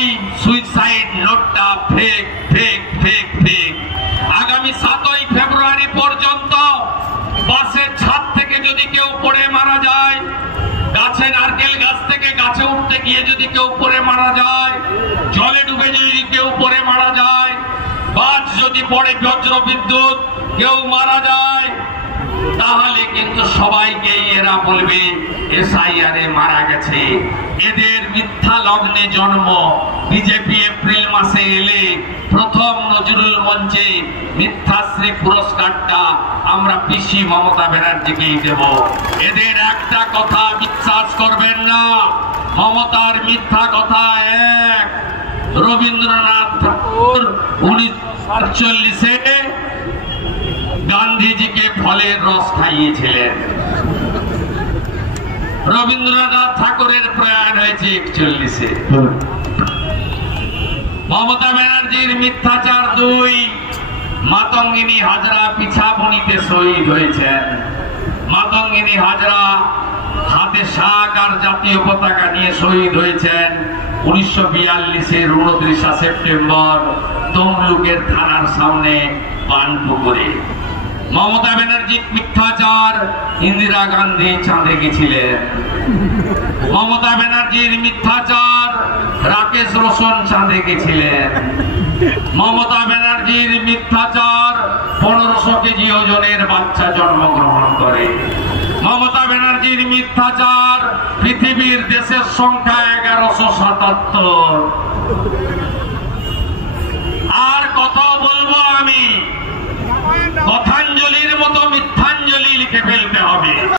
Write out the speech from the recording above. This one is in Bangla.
ওই সুইসাইড নোটটা ফেক ফেক ফেক ফেক। আগামী 7ই ফেব্রুয়ারি পর্যন্ত বাসের ছাদ থেকে যদি কেউ পড়ে মারা যায়, গাছে নারকেল গাছ থেকে গাছে উঠতে গিয়ে যদি কেউ পড়ে মারা যায়, জলে ডুবে যদি কেউ পড়ে মারা যায়, বাজ যদি পড়ে বজ্র বিদ্যুৎ কেউ মারা যায়, তাহলে কিন্তু সবাইকে এরা বলবে এসআইআরে মারা গেছে। এদের মিথ্যা লগ্নে জন্ম। বিজেপি এপ্রিল মাসে এলে প্রথম নজরুল মঞ্চে মিথ্যাশ্রী পুরস্কারটা আমরা পিসি মমতা ব্যানার্জিকেই দেব। এদের একটা কথা বিশ্বাস করবেন না, মমতার মিথ্যা কথা এক। রবীন্দ্রনাথ ঠাকুর 1948-এ গান্ধীজিকে ফলের রস খাইয়েছিলেন। রবীন্দ্রনাথ ঠাকুরের প্রয়াণ হয়েছে 41-এ। মমতা ব্যানার্জির মিথ্যাচার 2। মাতঙ্গিনী হাজরা পিছাবনিতে শহীদ হয়েছেন। মাতঙ্গিনী হাজরা হাতে শাক আর জাতীয় পতাকা নিয়ে শহীদ হয়েছেন 1942-এর 29 সেপ্টেম্বর তমলুকের থানার সামনে পানপুকুরে। মমতা ব্যানার্জির মিথ্যাচার, ইন্দিরা গান্ধী চাঁদে গেছিলেন। মমতা ব্যানার্জির মিথ্যাচার, রাকেশ রোশন চাঁদে গেছিলেন। মমতা ব্যানার্জির মিথ্যাচার, 1500 কেজি ওজনের বাচ্চা জন্মগ্রহণ করে। মমতা ব্যানার্জির মিথ্যাচার, পৃথিবীর দেশের সংখ্যা 1177। আর কত বলবো আমি? কথাঞ্জলির মতো মিথ্যাঞ্জলি লিখে ফেলতে হবে।